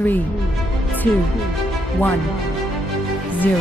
3, 2, 1, 0.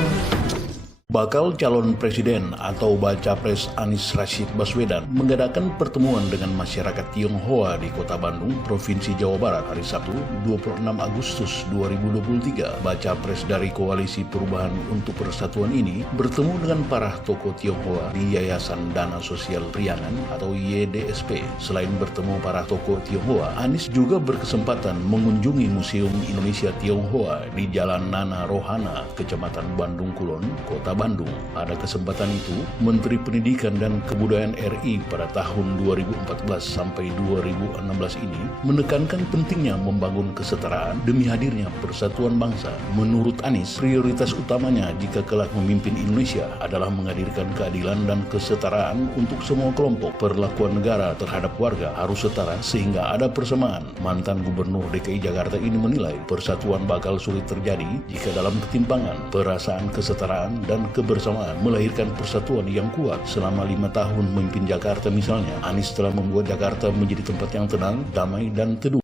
Bakal calon presiden atau baca pres Anies Rashid Baswedan mengadakan pertemuan dengan masyarakat Tionghoa di Kota Bandung, Provinsi Jawa Barat hari Sabtu 26 Agustus 2023. Baca pres dari Koalisi Perubahan untuk Persatuan ini bertemu dengan para tokoh Tionghoa di Yayasan Dana Sosial Priangan atau YDSP. Selain bertemu para tokoh Tionghoa, Anies juga berkesempatan mengunjungi Museum Indonesia Tionghoa di Jalan Nana Rohana, Kecamatan Bandung Kulon, Kota Bandung. Pada kesempatan itu, Menteri Pendidikan dan Kebudayaan RI pada tahun 2014 sampai 2016 ini menekankan pentingnya membangun kesetaraan demi hadirnya persatuan bangsa. Menurut Anies, prioritas utamanya jika kelak memimpin Indonesia adalah menghadirkan keadilan dan kesetaraan untuk semua kelompok. Perlakuan negara terhadap warga harus setara sehingga ada persamaan. Mantan Gubernur DKI Jakarta ini menilai persatuan bakal sulit terjadi jika dalam ketimpangan, perasaan kesetaraan dan kebersamaan melahirkan persatuan yang kuat. Selama 5 tahun memimpin Jakarta misalnya, Anies telah membuat Jakarta menjadi tempat yang tenang, damai, dan teduh.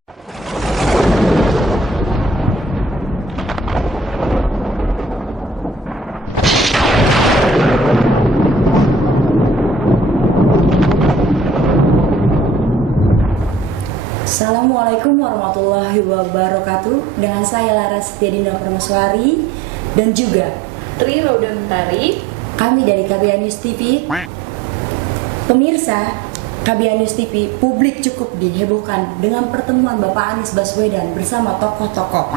Assalamualaikum warahmatullahi wabarakatuh. Dengan saya Laras Setiadina Permaswari dan juga Tri Rauda Mentari. Kami dari KBR News TV. Pemirsa, KBR News TV, publik cukup dihebohkan dengan pertemuan Bapak Anies Baswedan bersama tokoh-tokoh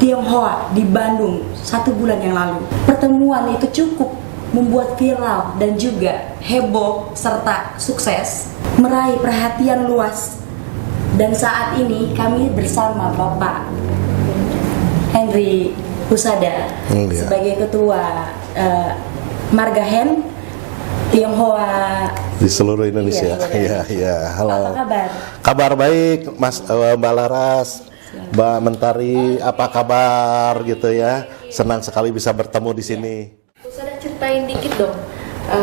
Tionghoa di Bandung 1 bulan yang lalu. Pertemuan itu cukup membuat viral dan juga heboh serta sukses, meraih perhatian luas. Dan saat ini kami bersama Bapak Henry Husada sebagai ketua Margahen Tionghoa di seluruh Indonesia. Iya. Halo. Apa kabar? Kabar baik, Mas Mbak Laras, Mbak Mentari. Apa kabar gitu ya? Senang sekali bisa bertemu di sini. Husada, ceritain dikit dong,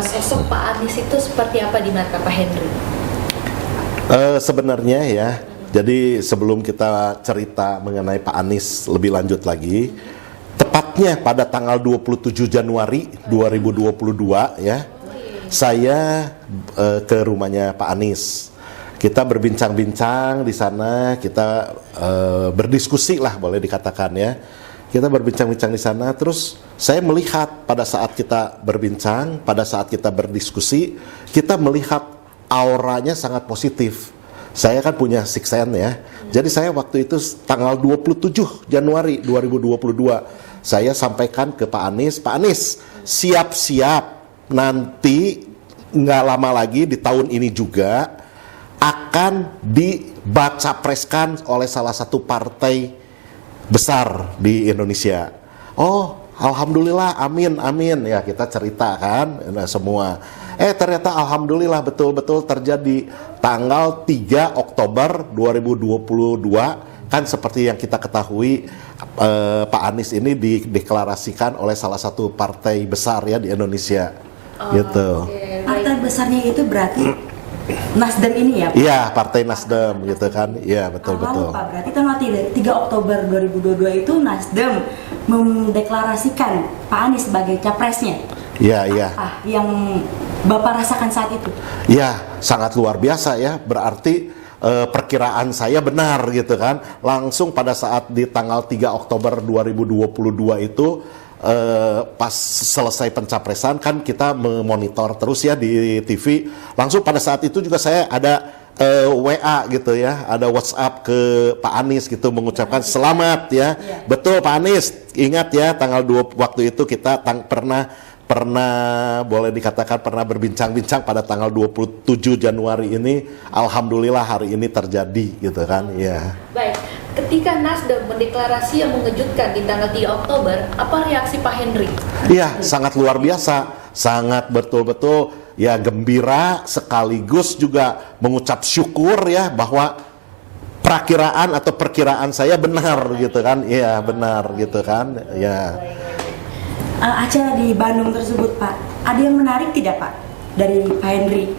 sosok Pak Anies itu seperti apa di mata Pak Henry? Sebenarnya ya, jadi sebelum kita cerita mengenai Pak Anies lebih lanjut lagi, tepatnya pada tanggal 27 Januari 2022 ya, saya ke rumahnya Pak Anies. Kita berbincang-bincang di sana, kita berdiskusi lah boleh dikatakan ya. Kita berbincang-bincang di sana, terus saya melihat pada saat kita berbincang, pada saat kita berdiskusi, kita melihat auranya sangat positif. Saya kan punya sixth sense ya. Jadi saya waktu itu tanggal 27 Januari 2022 saya sampaikan ke Pak Anies, Pak Anies siap-siap nanti nggak lama lagi di tahun ini juga akan dibacapreskan oleh salah satu partai besar di Indonesia. Oh, alhamdulillah, amin, amin. Ya kita cerita kan semua. Ternyata alhamdulillah betul-betul terjadi tanggal 3 Oktober 2022. Kan seperti yang kita ketahui, Pak Anies ini dideklarasikan oleh salah satu partai besar ya di Indonesia. Gitu. Partai besarnya itu berarti Nasdem ini ya Pak? Iya, Partai Nasdem gitu kan. Iya, betul-betul. Pak, berarti tanggal 3 Oktober 2022 itu Nasdem mendeklarasikan Pak Anies sebagai capresnya. Iya. Apa yang Bapak rasakan saat itu? Iya, sangat luar biasa ya. Berarti perkiraan saya benar gitu kan. Langsung pada saat di tanggal 3 Oktober 2022 itu pas selesai pencapresan kan kita memonitor terus ya di TV. Langsung pada saat itu juga saya ada WA gitu ya, ada WhatsApp ke Pak Anies gitu mengucapkan selamat ya. Betul Pak Anies, ingat ya tanggal 2 waktu itu kita pernah boleh dikatakan pernah berbincang-bincang pada tanggal 27 Januari ini. Alhamdulillah hari ini terjadi gitu kan ya. Baik, ketika Nasdem mendeklarasi yang mengejutkan di tanggal 3 Oktober, apa reaksi Pak Henry? Iya, sangat luar biasa, sangat betul-betul ya gembira sekaligus juga mengucap syukur ya bahwa perkiraan saya benar gitu kan. Iya, benar gitu kan. Ya. Acara di Bandung tersebut Pak, ada yang menarik tidak Pak dari Pak Henry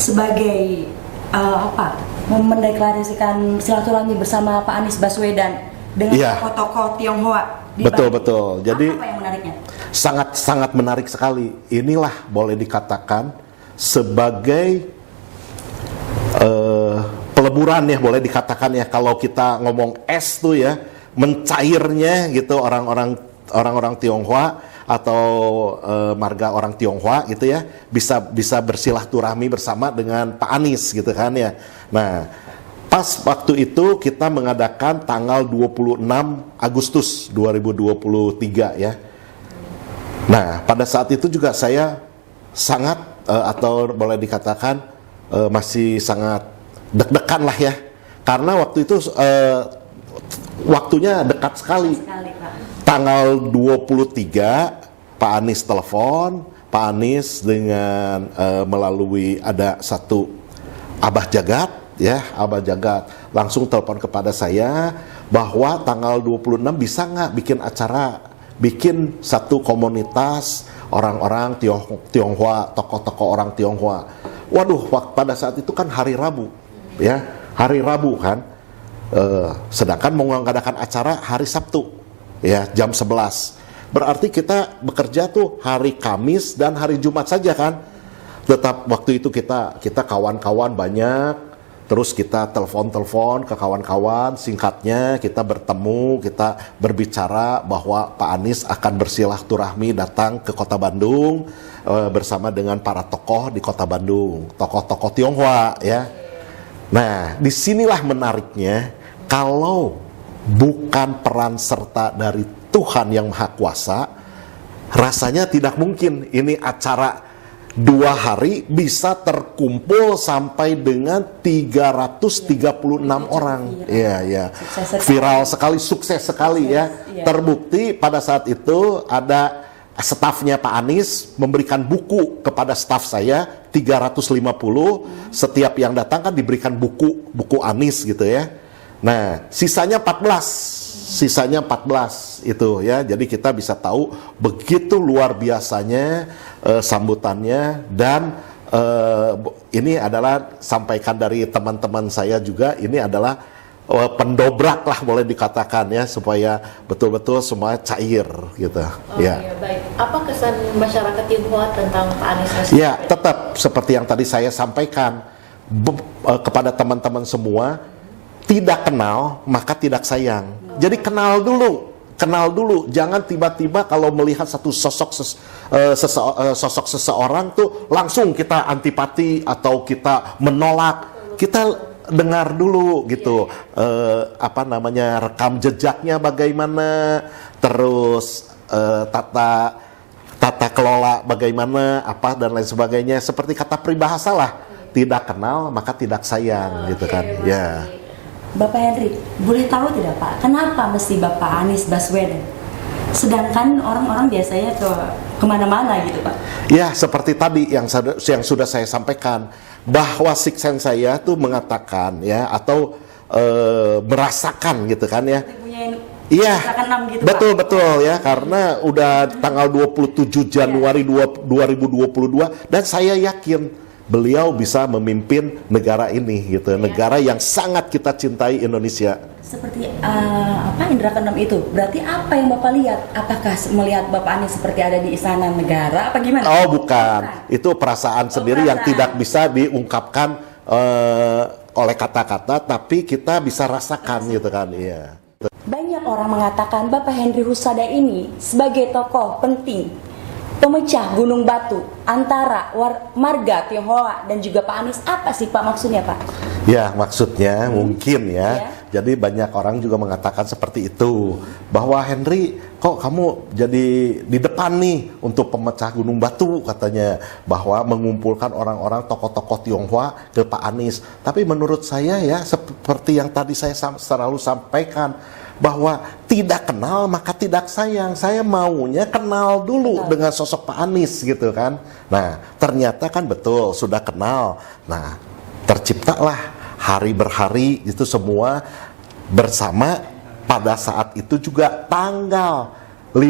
sebagai mendeklarasikan silaturahmi bersama Pak Anies Baswedan dengan Iya. tokoh-tokoh Tionghoa di Betul, Bandung. betul. Jadi- apa yang menariknya? Sangat menarik sekali. Inilah boleh dikatakan sebagai peleburan ya, boleh dikatakan ya, kalau kita ngomong es tuh ya, mencairnya gitu orang-orang Tionghoa atau marga orang Tionghoa gitu ya, bisa bersilaturahmi bersama dengan Pak Anies gitu kan ya. Nah, pas waktu itu kita mengadakan tanggal 26 Agustus 2023 ya. Nah, pada saat itu juga saya sangat atau boleh dikatakan masih sangat deg-degan lah ya. Karena waktu itu waktunya dekat sekali. Sekali, Pak. Tanggal 23 Pak Anies telepon, Pak Anies dengan melalui ada satu Abah Jagat ya, Abah Jagat langsung telepon kepada saya bahwa tanggal 26 bisa nggak bikin acara, bikin satu komunitas orang-orang Tionghoa, tokoh-tokoh orang Tionghoa. Waduh, pada saat itu kan hari Rabu ya, hari Rabu kan. Sedangkan mau mengadakan acara hari Sabtu ya, jam 11. Berarti kita bekerja tuh hari Kamis dan hari Jumat saja kan. Tetap waktu itu kita kawan-kawan banyak, terus kita telepon ke kawan-kawan, singkatnya kita bertemu, kita berbicara bahwa Pak Anies akan bersilaturahmi datang ke Kota Bandung bersama dengan para tokoh di Kota Bandung, tokoh-tokoh Tionghoa ya. Nah, disinilah menariknya, kalau bukan peran serta dari Tuhan yang Maha Kuasa, rasanya tidak mungkin ini acara 2 hari bisa terkumpul sampai dengan 336 orang. Iya, ya. Viral sekali, sukses sekali ya. Iya. Terbukti pada saat itu ada stafnya Pak Anies memberikan buku kepada staf saya 350. Setiap yang datang kan diberikan buku Anies gitu ya. Nah, sisanya 14 itu ya. Jadi kita bisa tahu begitu luar biasanya sambutannya. Dan ini adalah sampaikan dari teman-teman saya juga, ini adalah pendobrak lah boleh dikatakan ya, supaya betul-betul semua cair gitu. Ya. Iya, baik. Apa kesan masyarakat Tionghoa tentang Pak Anies? Ya, tetap seperti yang tadi saya sampaikan kepada teman-teman semua, tidak kenal maka tidak sayang. Jadi kenal dulu, jangan tiba-tiba kalau melihat satu sosok seseorang tuh langsung kita antipati atau kita menolak. Kita dengar dulu gitu, rekam jejaknya bagaimana, terus tata kelola bagaimana, apa dan lain sebagainya. Seperti kata peribahasa lah, tidak kenal maka tidak sayang gitu kan. Ya. Bapak Henry, boleh tahu tidak Pak, kenapa mesti Bapak Anies Baswedan? Sedangkan orang-orang biasanya kemana-mana gitu Pak. Ya, seperti tadi yang sudah saya sampaikan, bahwa siksen saya tuh mengatakan ya, atau merasakan gitu kan ya. Iya, gitu, betul Pak. betul ya, karena udah tanggal 27 Januari 2022 dan saya yakin beliau bisa memimpin negara ini gitu, negara yang sangat kita cintai, Indonesia. Seperti indera keenam itu, berarti apa yang Bapak lihat? Apakah melihat Bapak Anies seperti ada di istana negara apa gimana? Oh bukan, itu perasaan sendiri yang tidak bisa diungkapkan oleh kata-kata, tapi kita bisa rasakan gitu kan. Iya. Banyak orang mengatakan Bapak Henry Husada ini sebagai tokoh penting, pemecah gunung batu antara marga Tionghoa dan juga Pak Anies. Apa sih Pak maksudnya Pak? Ya maksudnya mungkin ya. Jadi banyak orang juga mengatakan seperti itu, bahwa Henry kok kamu jadi di depan nih untuk pemecah gunung batu katanya, bahwa mengumpulkan orang-orang tokoh-tokoh Tionghoa ke Pak Anies. Tapi menurut saya ya, seperti yang tadi saya selalu sampaikan, bahwa tidak kenal maka tidak sayang. Saya maunya kenal dulu dengan sosok Pak Anies gitu kan. Nah ternyata kan betul sudah kenal. Nah terciptalah hari berhari itu semua bersama. Pada saat itu juga tanggal 15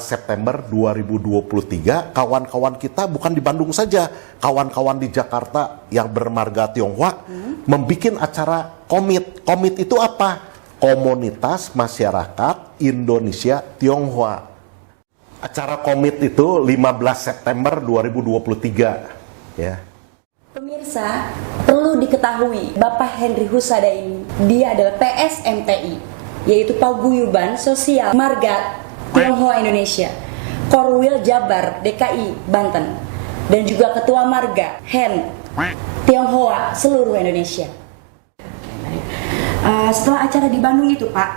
September 2023 kawan-kawan kita bukan di Bandung saja, kawan-kawan di Jakarta yang bermarga Tionghoa membuat acara komit. Komit itu apa? Komunitas Masyarakat Indonesia Tionghoa. Acara komit itu 15 September 2023 ya. Pemirsa, perlu diketahui Bapak Henry Husada ini, dia adalah PSMTI, yaitu Paguyuban Sosial Marga Tionghoa Indonesia, Korwil Jabar DKI Banten, dan juga Ketua Marga HEN Tionghoa seluruh Indonesia. Setelah acara di Bandung itu, Pak,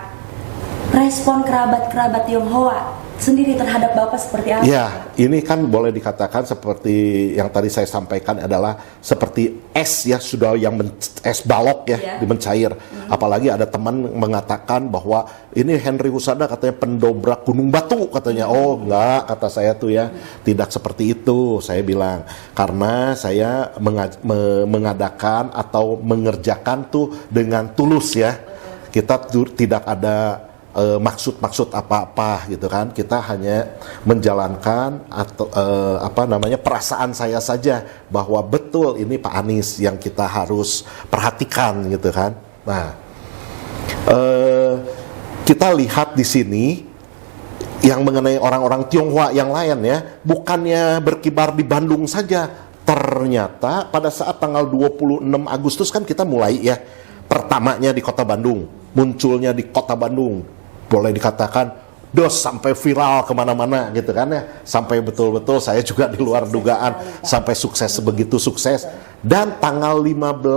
respon kerabat-kerabat Tionghoa sendiri terhadap Bapak seperti apa? Ya, ini kan boleh dikatakan seperti yang tadi saya sampaikan adalah seperti es ya, sudah yang es balok ya, mencair. Apalagi ada teman mengatakan bahwa ini Henry Husada katanya pendobrak gunung batu katanya. Oh enggak, kata saya tuh ya, tidak seperti itu. Saya bilang karena saya mengadakan atau mengerjakan tuh dengan tulus ya. Kita tidak ada maksud-maksud apa-apa gitu kan, kita hanya menjalankan atau perasaan saya saja bahwa betul ini Pak Anies yang kita harus perhatikan gitu kan. Nah, kita lihat di sini yang mengenai orang-orang Tionghoa yang lain ya, bukannya berkibar di Bandung saja, ternyata pada saat tanggal 26 Agustus kan kita mulai ya, pertamanya di Kota Bandung, munculnya di Kota Bandung. Boleh dikatakan sampai viral kemana-mana gitu kan ya, sampai betul-betul saya juga di luar dugaan sampai sukses, sebegitu sukses. Dan tanggal 15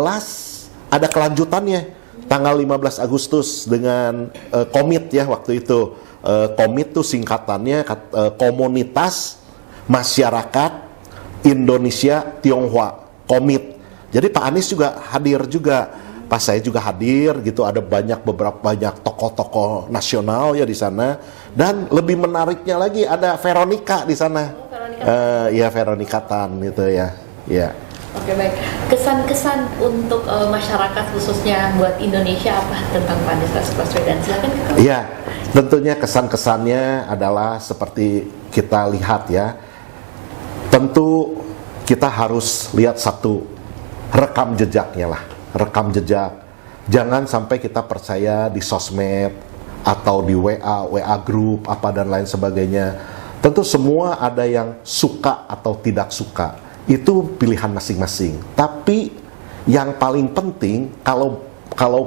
ada kelanjutannya, tanggal 15 Agustus dengan komit ya waktu itu. Komit tuh singkatannya Komunitas Masyarakat Indonesia Tionghoa, komit. Jadi Pak Anies juga hadir juga. Pas saya juga hadir gitu, ada beberapa banyak tokoh-tokoh nasional ya di sana, dan lebih menariknya lagi ada Veronica di sana. Ya Veronica Tan gitu ya. Ya. Oke, baik. Kesan-kesan untuk masyarakat khususnya buat Indonesia apa tentang Pak Anies Rashid Baswedan? Silakan. Iya, tentunya kesan-kesannya adalah seperti kita lihat ya. Tentu kita harus lihat satu, rekam jejaknya lah. Rekam jejak, jangan sampai kita percaya di sosmed atau di WA grup apa dan lain sebagainya. Tentu semua ada yang suka atau tidak suka, itu pilihan masing-masing. Tapi yang paling penting kalau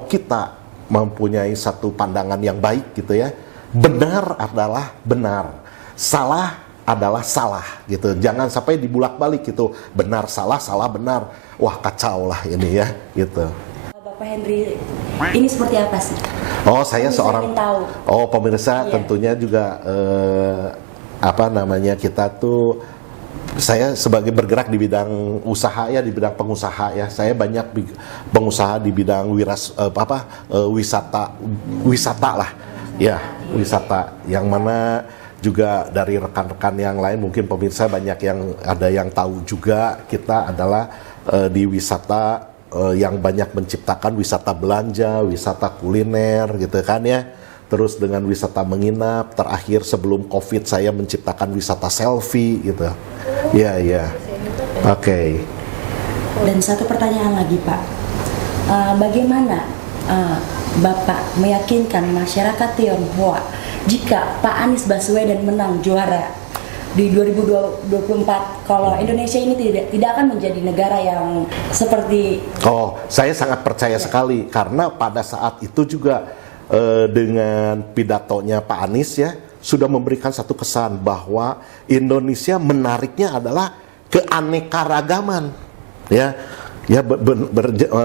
kita mempunyai satu pandangan yang baik gitu ya, benar adalah benar, salah adalah salah gitu. Jangan sampai dibulak-balik gitu, benar salah, salah benar. Wah kacau lah ini ya gitu. Bapak Henry ini seperti apa sih? Oh saya seorang tahu. Oh pemirsa tentunya juga kita tuh, saya sebagai bergerak di bidang usaha ya, di bidang pengusaha ya. Saya banyak pengusaha di bidang wisata lah ya, wisata yang mana juga dari rekan-rekan yang lain mungkin pemirsa banyak yang ada yang tahu juga, kita adalah di wisata yang banyak menciptakan wisata belanja, wisata kuliner gitu kan ya. Terus dengan wisata menginap, terakhir sebelum Covid saya menciptakan wisata selfie gitu. Iya. Oke. Dan satu pertanyaan lagi Pak, bagaimana Bapak meyakinkan masyarakat Tionghoa jika Pak Anies Baswedan menang juara di 2024, kalau Indonesia ini tidak akan menjadi negara yang seperti... Oh, saya sangat percaya sekali, karena pada saat itu juga dengan pidatonya Pak Anies ya, sudah memberikan satu kesan bahwa Indonesia menariknya adalah keanekaragaman ya,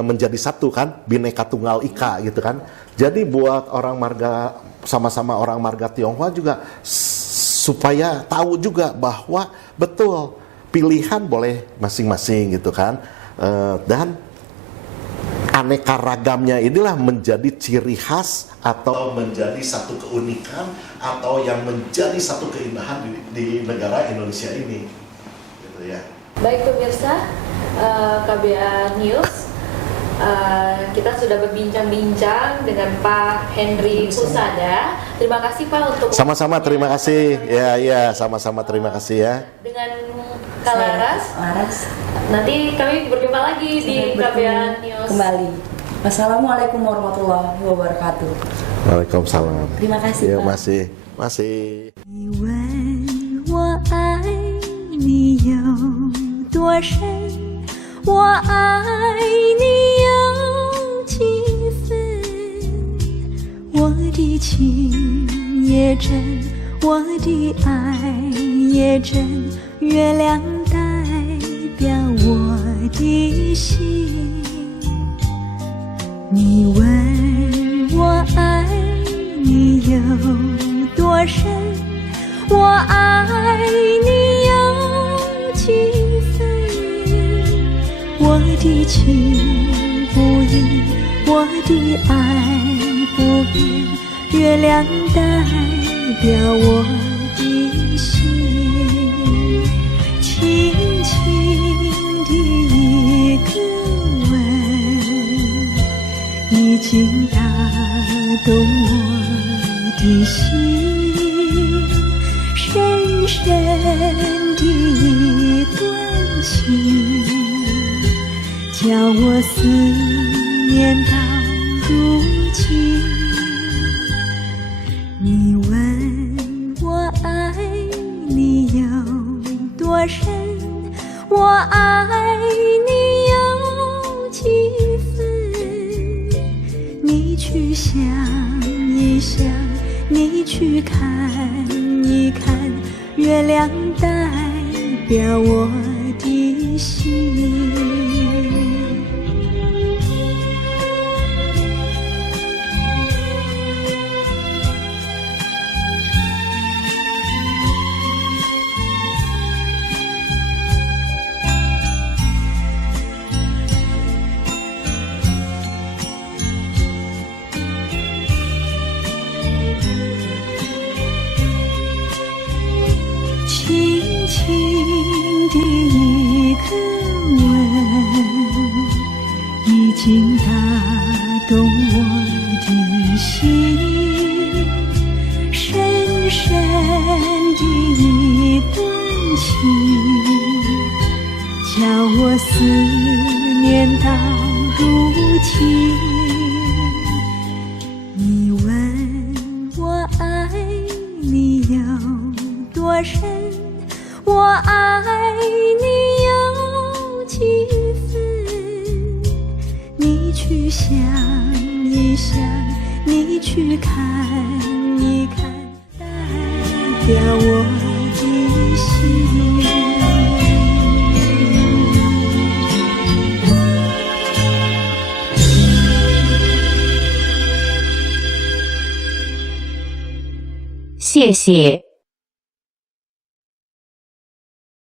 menjadi satu kan, Bhinneka Tunggal Ika gitu kan. Jadi buat orang marga, sama-sama orang marga Tionghoa juga supaya tahu juga bahwa betul pilihan boleh masing-masing gitu kan, dan aneka ragamnya inilah menjadi ciri khas atau menjadi satu keunikan atau yang menjadi satu keindahan di negara Indonesia ini gitu ya. Baik pemirsa KBA News, kita sudah berbincang-bincang dengan Pak Henry Husada. Terima kasih Pak untuk sama-sama, terima kasih ya, sama-sama terima kasih ya. Dengan Kak Laras. Nanti kami berjumpa lagi di KBA News kembali. Wassalamualaikum warahmatullahi wabarakatuh. Waalaikumsalam. Terima kasih, Ya, Pak. masih. 你问我爱你有多深，我爱你有几分？我的情也真，我的爱也真，月亮代表我的心。你问我爱你有多深，我爱你有几分？我的情不移，我的爱不变，月亮代表我的心。轻轻的一个吻，已经打动我的心。深深的一段情，叫我思念到如今。你问我爱你有多深，我爱你有几分？你去想一想，你去看一看，月亮代表我的心。轻轻的一个吻，已经打动我的心。深深的一段情，叫我思念到如今。你问我爱你有多深，我爱你有几分？你去想一想，你去看一看，代表我的心。谢谢。